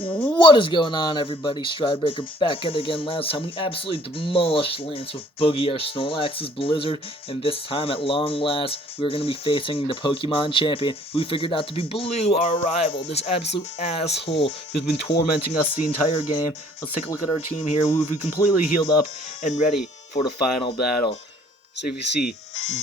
What is going on, everybody? Stridebreaker back at it again. Last time we absolutely demolished Lance with Boogie, our Snorlax's Blizzard, and this time, at long last, we are going to be facing the Pokemon champion, who we figured out to be Blue, our rival, this absolute asshole who's been tormenting us the entire game. Let's take a look at our team here. We've completely healed up and ready for the final battle. So if you see,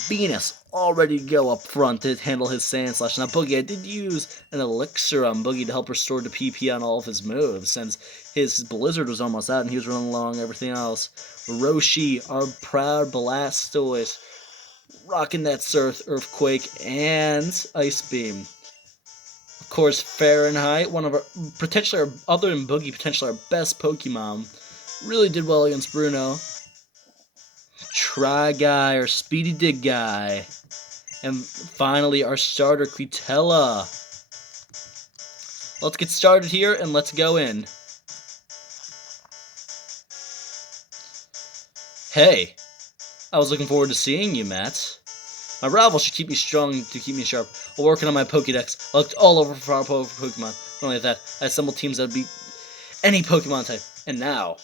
Venus all ready to go up front to handle his Sandslash. Now Boogie, I did use an elixir on Boogie to help restore the PP on all of his moves, since his Blizzard was almost out and he was running along everything else. Roshi, our proud Blastoise, rocking that Surf, Earthquake, and Ice Beam. Of course, Fahrenheit, one of our, potentially our, other than Boogie, potentially our best Pokemon, really did well against Bruno. Try Guy, or Speedy Dig Guy. And finally, our starter, Quitella. Let's get started here, and let's go in. Hey, I was looking forward to seeing you, Matt. My rival should keep me strong to keep me sharp. While working on my Pokédex, I looked all over for our Pokemon. Not only that, I assembled teams that would beat any Pokemon type. And now,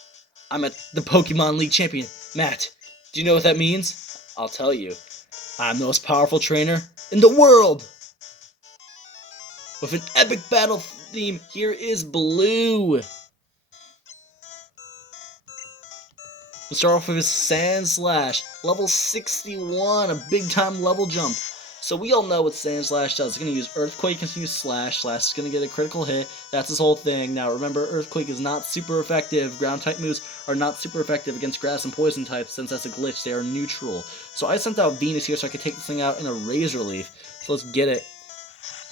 I'm at the Pokemon League champion. Matt, do you know what that means? I'll tell you. I'm the most powerful trainer in the world! With an epic battle theme, here is Blue. We'll start off with his Sandslash, level 61, a big time level jump. So we all know what Sandslash does. It's going to use Earthquake, continue Slash. Slash is going to get a critical hit. That's his whole thing. Now remember, Earthquake is not super effective. Ground type moves are not super effective against Grass and Poison types, since that's a glitch. They are neutral. So I sent out Venus here so I could take this thing out in a Razor Leaf. So let's get it.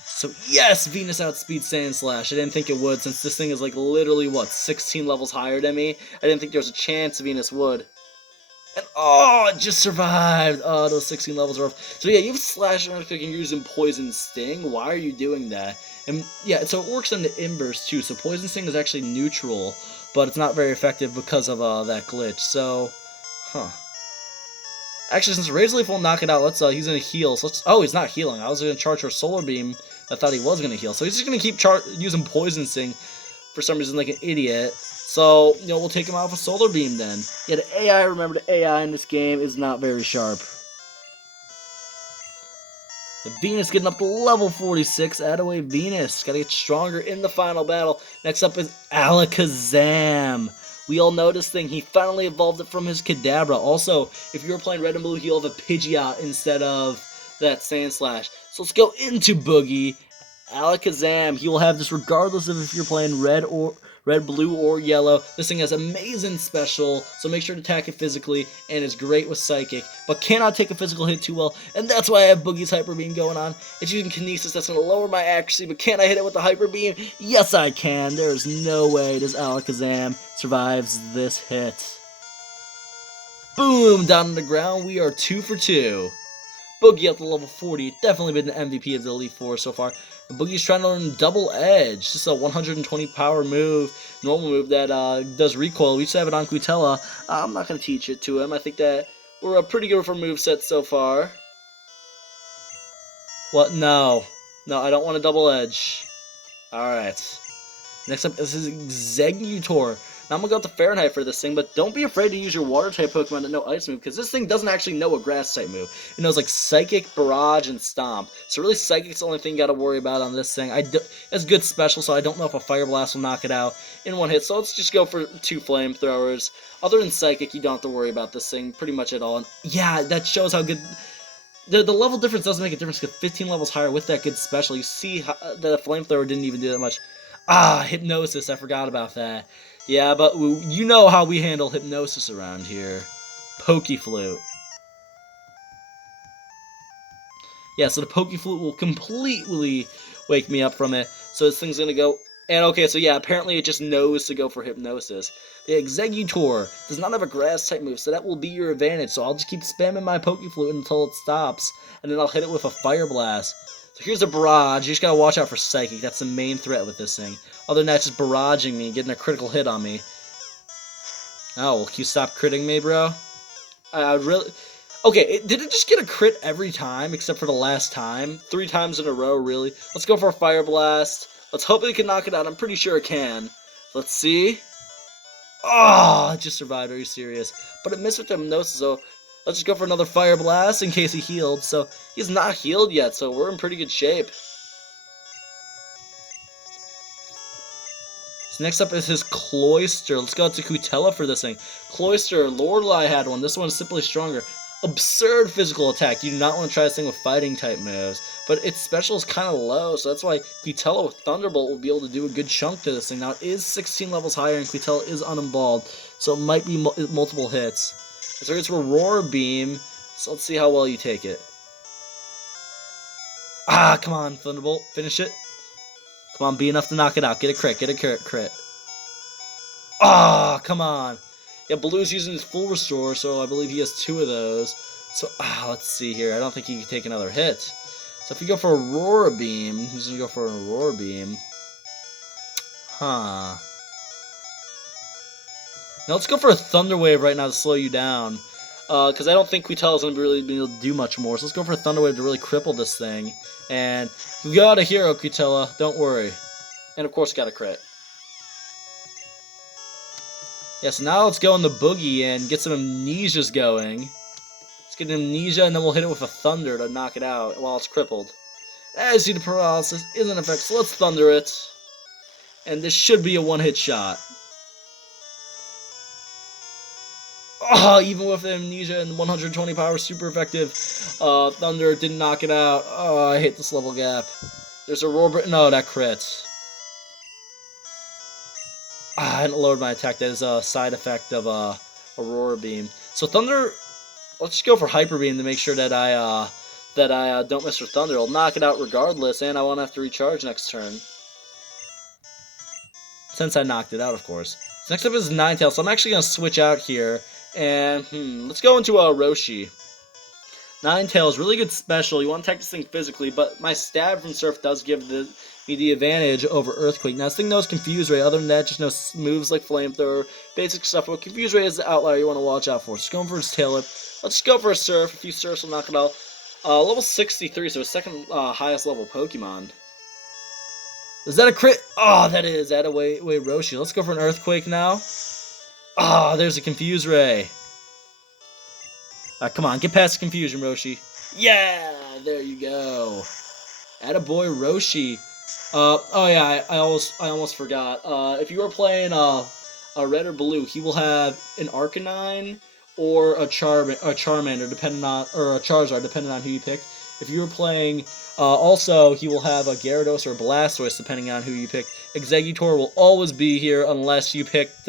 So yes, Venus outspeeds Sandslash. I didn't think it would, since this thing is like literally, what, 16 levels higher than me? I didn't think there was a chance Venus would. And oh, it just survived. Oh, those 16 levels are off. So yeah, you have Slash and Earthquake and you're using Poison Sting. Why are you doing that? And yeah, so it works in the inverse too. So Poison Sting is actually neutral, but it's not very effective because of that glitch. So, Actually, since Razor Leaf won't knock it out, let's he's gonna heal. So let's. Oh, he's not healing. I was gonna charge for Solar Beam. I thought he was gonna heal. So he's just gonna keep using Poison Sting for some reason, like an idiot. So, you know, we'll take him out with Solar Beam then. Yeah, the AI, remember, the AI in this game is not very sharp. The Venus getting up to level 46. Add away Venus. Gotta get stronger in the final battle. Next up is Alakazam. We all know this thing. He finally evolved it from his Kadabra. Also, if you were playing Red and Blue, he'll have a Pidgeot instead of that Sandslash. So let's go into Boogie. Alakazam, he will have this regardless of if you're playing Red, Blue, or Yellow. This thing has amazing special, so make sure to attack it physically, and it's great with Psychic, but cannot take a physical hit too well, and that's why I have Boogie's Hyper Beam going on. It's using Kinesis, that's going to lower my accuracy, but can I hit it with the Hyper Beam? Yes, I can. There is no way this Alakazam survives this hit. Boom! Down on the ground, we are 2 for 2. Boogie up to level 40, definitely been the MVP of the Elite Four so far. And Boogie's trying to learn Double Edge, just a 120 power move, normal move that does recoil. We used to have it on Quitella. I'm not going to teach it to him. I think that we're pretty good for moveset so far. What? No. No, I don't want a Double Edge. Alright. Next up is Exeggutor. Now I'm going to go with the Fahrenheit for this thing, but don't be afraid to use your Water-type Pokemon to know Ice move, because this thing doesn't actually know a Grass-type move. It knows, like, Psychic, Barrage, and Stomp. So really, Psychic's the only thing you got to worry about on this thing. It's good special, so I don't know if a Fire Blast will knock it out in one hit, so let's just go for 2 Flamethrowers. Other than Psychic, you don't have to worry about this thing pretty much at all. And yeah, that shows how good... The level difference doesn't make a difference, because 15 levels higher with that good special, you see how the Flamethrower didn't even do that much. Ah, Hypnosis, I forgot about that. Yeah, but you know how we handle Hypnosis around here. Pokeflute. Yeah, so the Pokeflute will completely wake me up from it. So this thing's gonna go... And okay, so yeah, apparently it just knows to go for Hypnosis. The Exeggutor does not have a Grass-type move, so that will be your advantage. So I'll just keep spamming my Pokeflute until it stops, and then I'll hit it with a Fire Blast. So here's a Barrage. You just gotta watch out for Psychic. That's the main threat with this thing. Other than that, just barraging me, getting a critical hit on me. Oh, well, can you stop critting me, bro? I really... Okay, did it just get a crit every time, except for the last time? 3 times in a row, really? Let's go for a Fire Blast. Let's hope it can knock it out. I'm pretty sure it can. Let's see. Oh, it just survived. Are you serious? But it missed with hypnosis, so let's just go for another fire blast in case he healed. So he's not healed yet, so we're in pretty good shape. So next up is his Cloyster. Let's go out to Kutella for this thing. Cloyster, Lorelei had one. This one's simply stronger. Absurd physical attack. You do not want to try this thing with fighting type moves. But its special is kind of low, so that's why Kutella with Thunderbolt will be able to do a good chunk to this thing. Now, it is 16 levels higher, and Kutella is unemballed, so it might be multiple hits. So it's Aurora Beam, so let's see how well you take it. Ah, come on, Thunderbolt. Finish it. Come on, be enough to knock it out. Get a crit, get a crit. Ah, come on. Yeah, Blue's using his full restore, so I believe he has 2 of those. So, let's see here. I don't think he can take another hit. So if you go for Aurora Beam, he's going to go for an Aurora Beam. Huh. Now let's go for a Thunder Wave right now to slow you down. Because I don't think Kutella's going to really be able to do much more. So let's go for a Thunder Wave to really cripple this thing. And you got a hero, Kutella. Don't worry. And of course, got a crit. Yeah, so now let's go in the Boogie and get some Amnesias going. Let's get an Amnesia, and then we'll hit it with a Thunder to knock it out while it's crippled. As you see, the paralysis is in effect, so let's Thunder it. And this should be a one-hit shot. Oh, even with the Amnesia and 120 power, super effective. Thunder didn't knock it out. Oh, I hate this level gap. There's a Robert. No, that crits. I hadn't lowered my attack. That is a side effect of Aurora Beam. So Thunder, let's just go for Hyper Beam to make sure that I don't miss with Thunder. I'll knock it out regardless, and I won't have to recharge next turn. Since I knocked it out, of course. So next up is Ninetales. So I'm actually going to switch out here. And, let's go into Roshi. Ninetales, really good special. You want to attack this thing physically, but my stab from Surf does give me the advantage over Earthquake. Now, this thing knows Confuse Ray. Other than that, just knows moves like Flamethrower, basic stuff. But Confuse Ray is the outlier you want to watch out for. So going for his Tail Whip. Let's just go for a Surf. A few Surfs will knock it out. Level 63, so his second highest level Pokemon. Is that a crit? Oh, that is. That away Roshi. Let's go for an Earthquake now. Ah, there's a Confuse Ray. Come on, get past the confusion, Roshi. Yeah, there you go. Attaboy, Roshi. Oh yeah, I almost forgot. If you are playing a red or blue, he will have an Arcanine or a Charmander, depending on, or a Charizard, depending on who you pick. If you were playing, also he will have a Gyarados or a Blastoise, depending on who you pick. Exeggutor will always be here unless you picked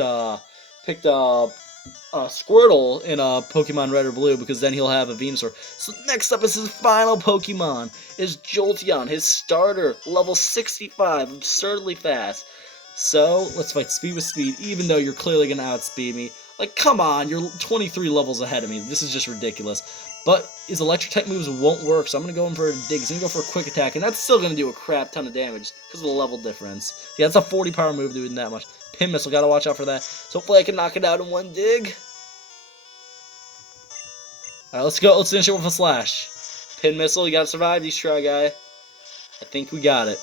Squirtle in Pokemon Red or Blue, because then he'll have a Venusaur. So next up is his final Pokemon, is Jolteon, his starter, level 65, absurdly fast. So let's fight speed with speed, even though you're clearly going to outspeed me. Like, come on, you're 23 levels ahead of me. This is just ridiculous. But his electric type moves won't work, so I'm going to go in for a dig. He's going to go for a quick attack, and that's still going to do a crap ton of damage because of the level difference. Yeah, that's a 40 power move doing that much. Pin Missile, gotta watch out for that. So hopefully I can knock it out in one dig. Alright, let's go. Let's finish it with a Slash. Pin Missile, you gotta survive these Try Guy. I think we got it.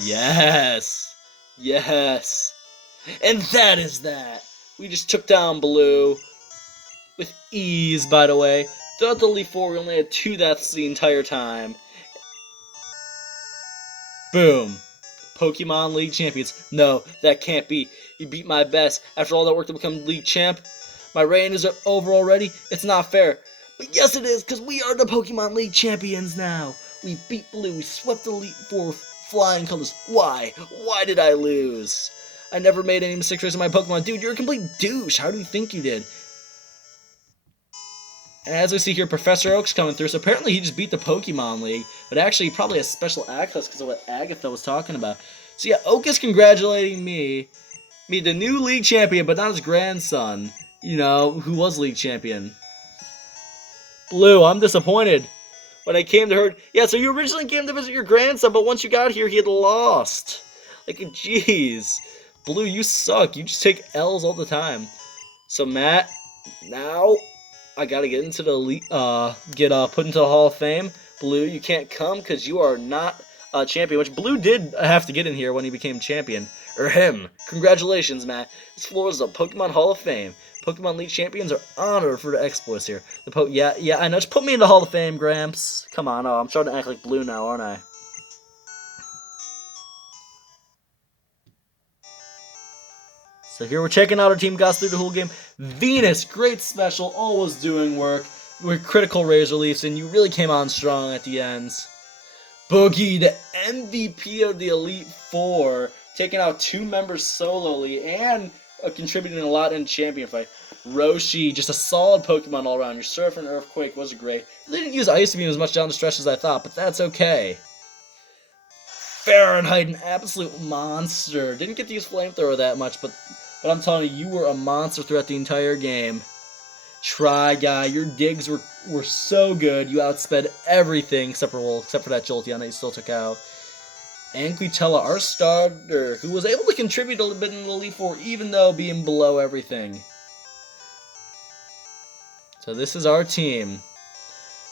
Yes! Yes! And that is that! We just took down Blue. With ease, by the way. Throughout the Elite Four, we only had 2 deaths the entire time. Boom. Pokemon League champions. No, that can't be. You beat my best. After all that work to become League champ, my reign is over already. It's not fair. But yes, it is, because we are the Pokemon League champions now. We beat Blue. We swept the Elite Four with flying colors. Why? Why did I lose? I never made any mistakes raising my Pokemon. Dude, you're a complete douche. How do you think you did? And as we see here, Professor Oak's coming through. So apparently he just beat the Pokemon League. But actually, he probably has special access because of what Agatha was talking about. So yeah, Oak is congratulating me, the new League champion, but not his grandson, you know, who was League champion. Blue, I'm disappointed. When I came to her, yeah, so you originally came to visit your grandson, but once you got here, he had lost. Like, jeez. Blue, you suck. You just take L's all the time. So Matt, now I gotta get into the elite, put into the Hall of Fame. Blue, you can't come because you are not champion, which Blue did have to get in here when he became champion. Or him. Congratulations, Matt. This floor is a Pokemon Hall of Fame. Pokemon League champions are honored for the exploits here. Yeah, I know. Just put me in the Hall of Fame, Gramps. Come on, I'm starting to act like Blue now, aren't I? So here we're checking out our team, got through the whole game. Venus, great special, always doing work with critical Razor Leafs, and you really came on strong at the ends. Boogie, the MVP of the Elite Four, taking out 2 members solely and contributing a lot in champion fight. Roshi, just a solid Pokemon all around. Your Surf and Earthquake was great. They didn't use Ice Beam as much down the stretch as I thought, but that's okay. Fahrenheit, an absolute monster. Didn't get to use Flamethrower that much, but I'm telling you, you were a monster throughout the entire game. Try Guy, your digs were so good. You outsped everything except for that Jolteon that you still took out. And Quitella, our starter, who was able to contribute a little bit in the Elite Four, even though being below everything. So this is our team.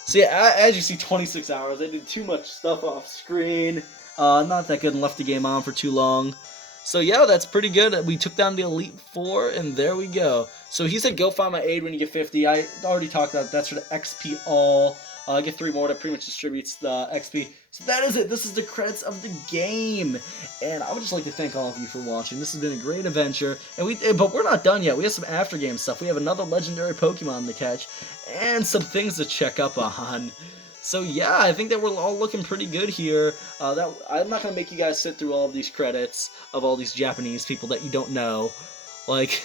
So yeah, as you see, 26 hours. I did too much stuff off screen. Not that good and left the game on for too long. So yeah, that's pretty good. We took down the Elite Four, and there we go. So he said go find my aid when you get 50. I already talked about that's for the XP all. I get 3 more. That pretty much distributes the XP. So that is it. This is the credits of the game. And I would just like to thank all of you for watching. This has been a great adventure. But we're not done yet. We have some after game stuff. We have another legendary Pokemon to catch. And some things to check up on. So yeah, I think that we're all looking pretty good here. I'm not going to make you guys sit through all of these credits of all these Japanese people that you don't know. Like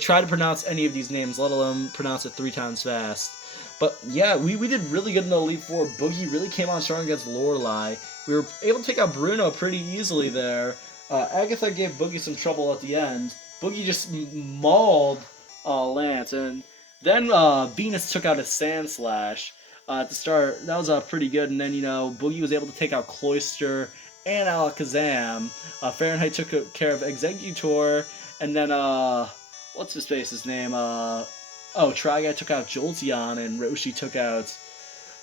try to pronounce any of these names, let alone pronounce it 3 times fast. But yeah, we did really good in the Elite Four. Boogie really came on strong against Lorelei. We were able to take out Bruno pretty easily there. Agatha gave Boogie some trouble at the end. Boogie just mauled Lance, and then Venus took out a Sandslash at the start. That was pretty good, and then, Boogie was able to take out Cloyster and Alakazam. Fahrenheit took care of Exeggutor, and then, what's his face's name? Try Guy took out Jolteon, and Roshi took out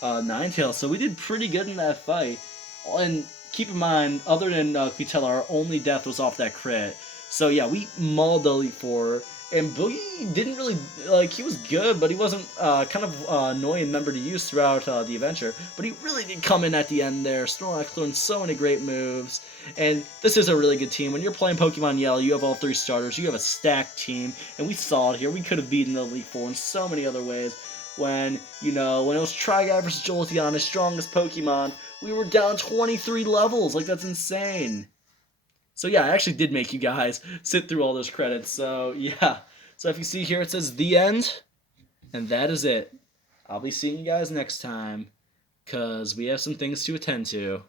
Ninetales. So we did pretty good in that fight. And keep in mind, other than Quitella, our only death was off that crit. So yeah, we mauled the Elite Four. And Boogie didn't really, he was good, but he wasn't kind of annoying member to use throughout the adventure. But he really did come in at the end there. Snorlax learned so many great moves. And this is a really good team. When you're playing Pokemon Yellow, you have all 3 starters. You have a stacked team. And we saw it here. We could have beaten the Elite Four in so many other ways. When it was Try-Guy versus Jolteon, his strongest Pokemon, we were down 23 levels. That's insane. So yeah, I actually did make you guys sit through all those credits. So yeah. So if you see here, it says the end. And that is it. I'll be seeing you guys next time, because we have some things to attend to.